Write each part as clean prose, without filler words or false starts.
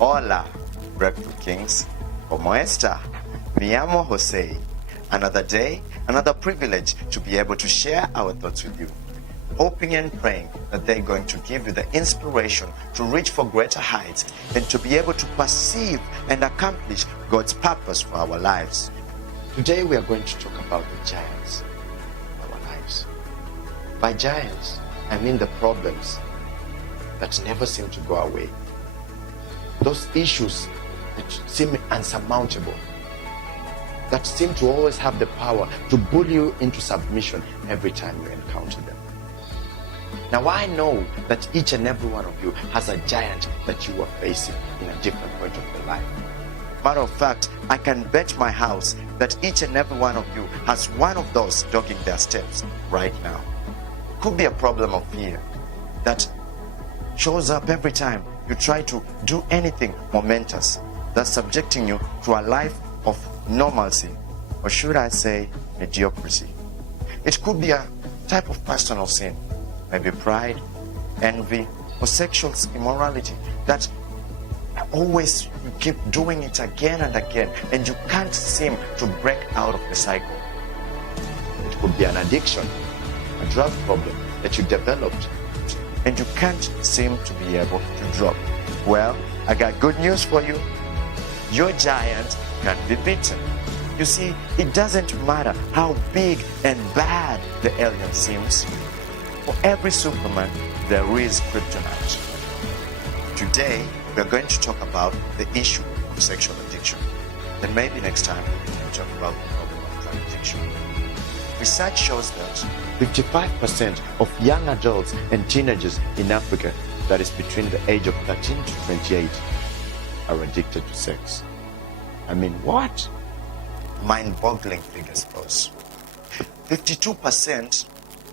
Hola, Breakthrough Kings. Como esta? Mi amo Jose. Another day, another privilege to be able to share our thoughts with you. Hoping and praying that they're going to give you the inspiration to reach for greater heights and to be able to perceive and accomplish God's purpose for our lives. Today we are going to talk about the giants of our lives. By giants, I mean the problems that never seem to go away. Those issues that seem insurmountable, that seem to always have the power to bully you into submission every time you encounter them. Now I know that each and every one of you has a giant that you are facing in a different point of your life. Matter of fact, I can bet my house that each and every one of you has one of those dogging their steps right now. Could be a problem of fear that shows up every time you try to do anything momentous that's subjecting you to a life of normalcy, or should I say mediocrity. It could be a type of personal sin, maybe pride, envy, or sexual immorality that always you keep doing it again and again and you can't seem to break out of the cycle. It could be an addiction, a drug problem that you developed and you can't seem to be able to drop. Well, I got good news for you. Your giant can be beaten. You see, it doesn't matter how big and bad the alien seems. For every Superman, there is kryptonite. Today, we're going to talk about the issue of sexual addiction. Then maybe next time, we'll talk about the problem of drug addiction. Research shows that 55% of young adults and teenagers in Africa, that is between the age of 13 to 28, are addicted to sex. I mean, what? Mind-boggling figures, boss. 52%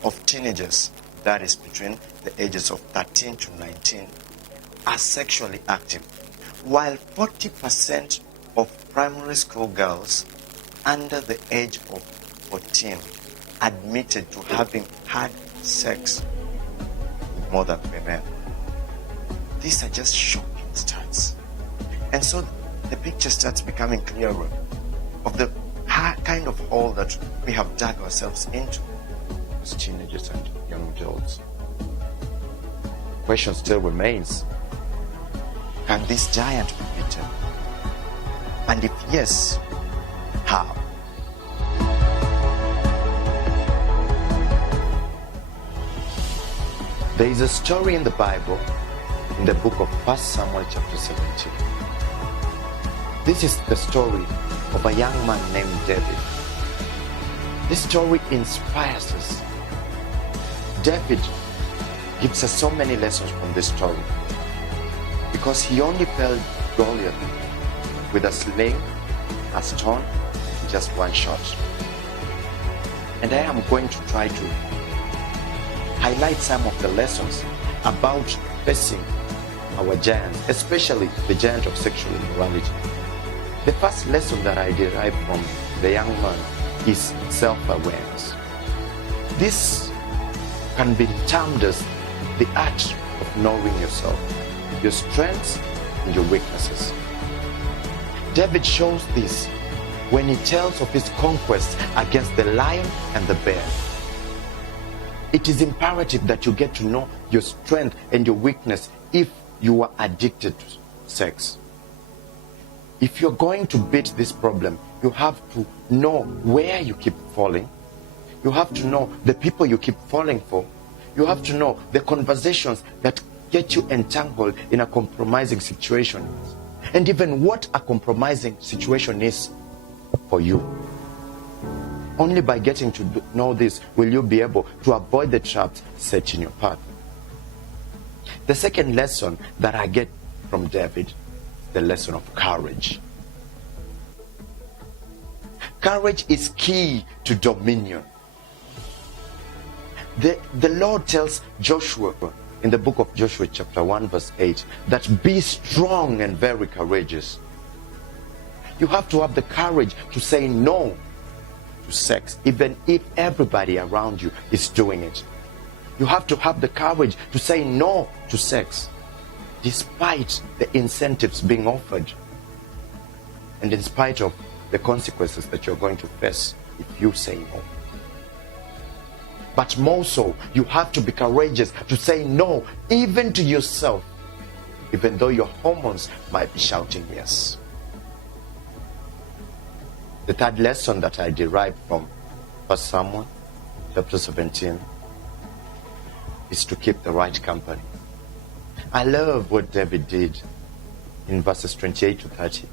of teenagers, that is between the ages of 13 to 19, are sexually active, while 40% of primary school girls under the age of 14 admitted to having had sex with more than 3 men. These are just shocking stats. And so the picture starts becoming clearer of the kind of hole that we have dug ourselves into as teenagers and young adults. The question still remains, can this giant be beaten? And if yes, how? There is a story in the Bible, in the book of 1 Samuel chapter 17. This is the story of a young man named David. This story inspires us. David gives us so many lessons from this story because he only felled Goliath with a sling, a stone, and just one shot. And I am going to try to highlight some of the lessons about facing our giants, especially the giant of sexual immorality. The first lesson that I derived from the young man is self-awareness. This can be termed as the art of knowing yourself, your strengths and your weaknesses. David shows this when he tells of his conquests against the lion and the bear. It is imperative that you get to know your strength and your weakness if you are addicted to sex. If you're going to beat this problem, you have to know where you keep falling. You have to know the people you keep falling for. You have to know the conversations that get you entangled in a compromising situation. And even what a compromising situation is for you. Only by getting to know this will you be able to avoid the traps set in your path. The second lesson that I get from David, the lesson of courage. Courage is key to dominion. The Lord tells Joshua in the book of Joshua chapter 1 verse 8 that be strong and very courageous. You have to have the courage to say no to sex, even if everybody around you is doing it. You have to have the courage to say no to sex. despite the incentives being offered and in spite of the consequences that you're going to face if you say no. But more so, you have to be courageous to say no, even to yourself, even though your hormones might be shouting yes. The third lesson that I derived from 1 Samuel chapter 17 is to keep the right company. I love what David did in verses 28 to 30.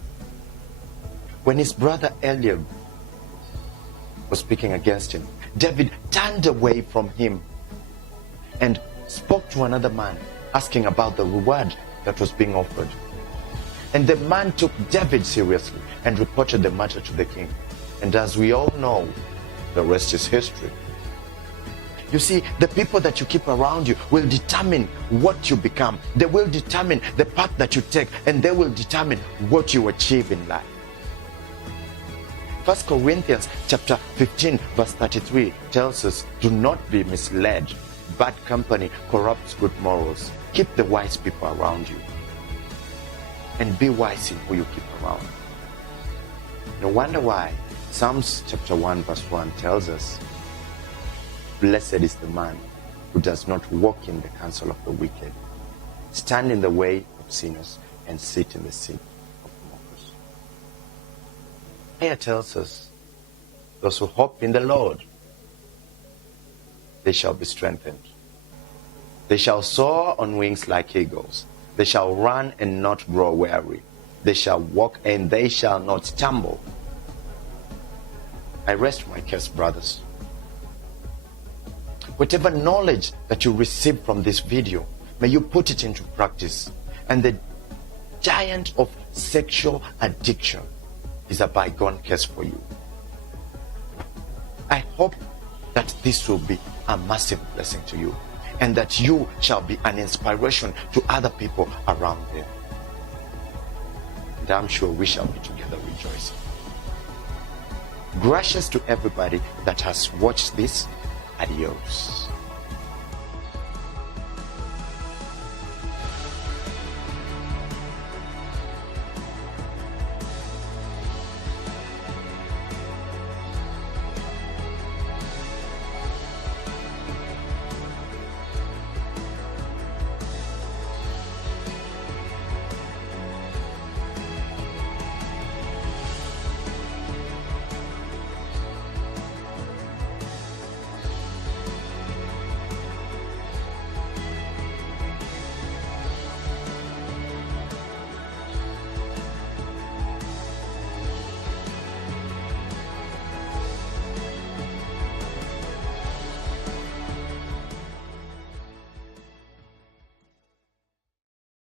When his brother Eliab was speaking against him, David turned away from him and spoke to another man, asking about the reward that was being offered. And the man took David seriously and reported the matter to the king. And as we all know, the rest is history. You see, the people that you keep around you will determine what you become. They will determine the path that you take, and they will determine what you achieve in life. 1 Corinthians chapter 15 verse 33 tells us, do not be misled. Bad company corrupts good morals. Keep the wise people around you. And be wise in who you keep around. No wonder why Psalms chapter 1 verse 1 tells us, blessed is the man who does not walk in the counsel of the wicked, stand in the way of sinners, and sit in the seat of mockers. Here tells us, those who hope in the Lord, they shall be strengthened. They shall soar on wings like eagles. They shall run and not grow weary. They shall walk and they shall not stumble. I rest my case, brothers. Whatever knowledge that you receive from this video, may you put it into practice. And the giant of sexual addiction is a bygone case for you. I hope that this will be a massive blessing to you, and that you shall be an inspiration to other people around them. And I'm sure we shall be together rejoicing. Gracious to everybody that has watched this. Adios.